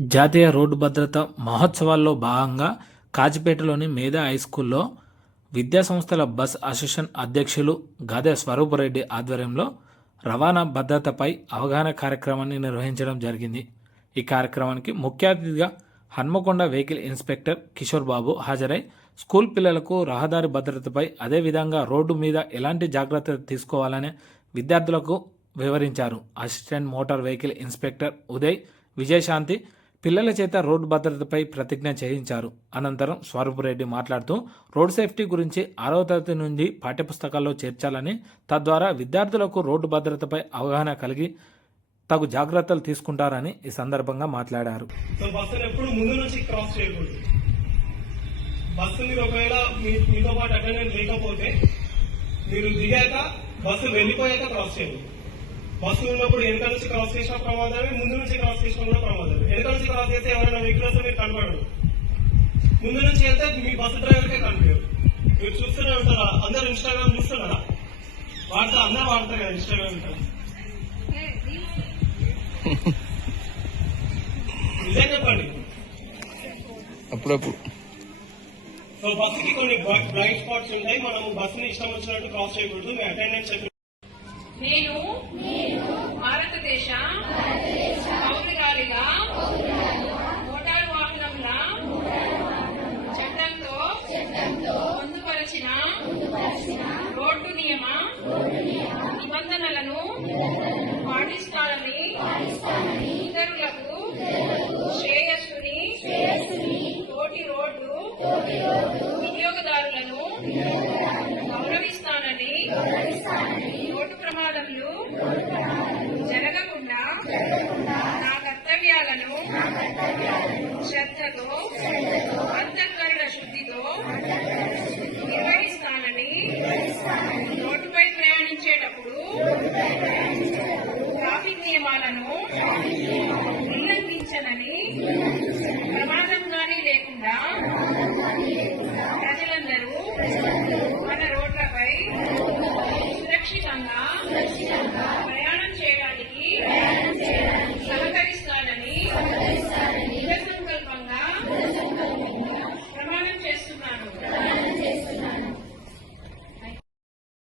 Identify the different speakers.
Speaker 1: జాతీయ రోడ్డు భద్రత మహోత్సవాల్లో భాగంగా కాజిపేటలోని మేధా హై స్కూల్లో విద్యా సంస్థల బస్ అసోసియేషన్ అధ్యక్షులు గాదే స్వరూపరెడ్డి ఆధ్వర్యంలో రవాణా భద్రతపై అవగాహన కార్యక్రమాన్ని నిర్వహించడం జరిగింది. ఈ కార్యక్రమానికి ముఖ్య అతిథిగా హన్మకొండ వెహికల్ ఇన్స్పెక్టర్ కిషోర్ బాబు హాజరై స్కూల్ పిల్లలకు రహదారి భద్రతపై అదేవిధంగా రోడ్డు మీద ఎలాంటి జాగ్రత్తలు తీసుకోవాలని విద్యార్థులకు వివరించారు. Assistant motor vehicle inspector Uday Vijayashanti పిల్లల చేత రోడ్డు భద్రతపై ప్రతిజ్ఞ చేయించారు. అనంతరం స్వరూపురెడ్డి మాట్లాడుతూ రోడ్ సేఫ్టీ గురించి ఆరవ తరగతి నుండి పాఠ్యపుస్తకాల్లో చేర్చాలని తద్వారా విద్యార్థులకు రోడ్డు భద్రతపై అవగాహన కలిగి తగు జాగ్రత్తలు తీసుకుంటారని ఈ సందర్భంగా మాట్లాడారు.
Speaker 2: బస్సు మీరు ఒకవేళ మీతో పాటు అటెండెంట్ లేకపోతే మీరు దిగాక బస్సు వెళ్ళిపోయాక క్రాస్ చేయండి బస్సు ఉన్నప్పుడు వెనక నుంచి క్రాస్ చేసిన ప్రమాదమే ముందు నుంచి క్రాస్ చేసిన కూడా ప్రమాదమే. వెనక నుంచి క్రాస్ చేస్తే ఎవరైనా వెహికల్ వస్తే మీరు కనపడరు. ముందు నుంచి వెళ్తే మీ బస్సు డ్రైవర్కే కనిపించరు మీరు చూస్తూనే ఉంటారా? అందరు ఇన్స్టాగ్రామ్ చూస్తున్నారా? వాడతా అందరూ వాడతారు కదా ఇన్స్టాగ్రామ్ నిజం చెప్పండి.
Speaker 3: అప్పుడప్పుడు.
Speaker 2: సో బస్సుకి కొన్ని బ్లైండ్ స్పాట్స్ ఉంటాయి. మనం బస్సుని ఇష్టం వచ్చినట్టు క్రాస్ చేయకూడదు. మీ అటెండెన్స్ చెప్పి
Speaker 4: నేను నిబంధనలను పాటిస్తానని ఇతరులకు శ్రేయస్సుని తోటి రోడ్డు వినియోగదారులను గౌరవిస్తానని రోడ్డు ప్రమాదములు జరగకుండా నా కర్తవ్యాలను Alanón.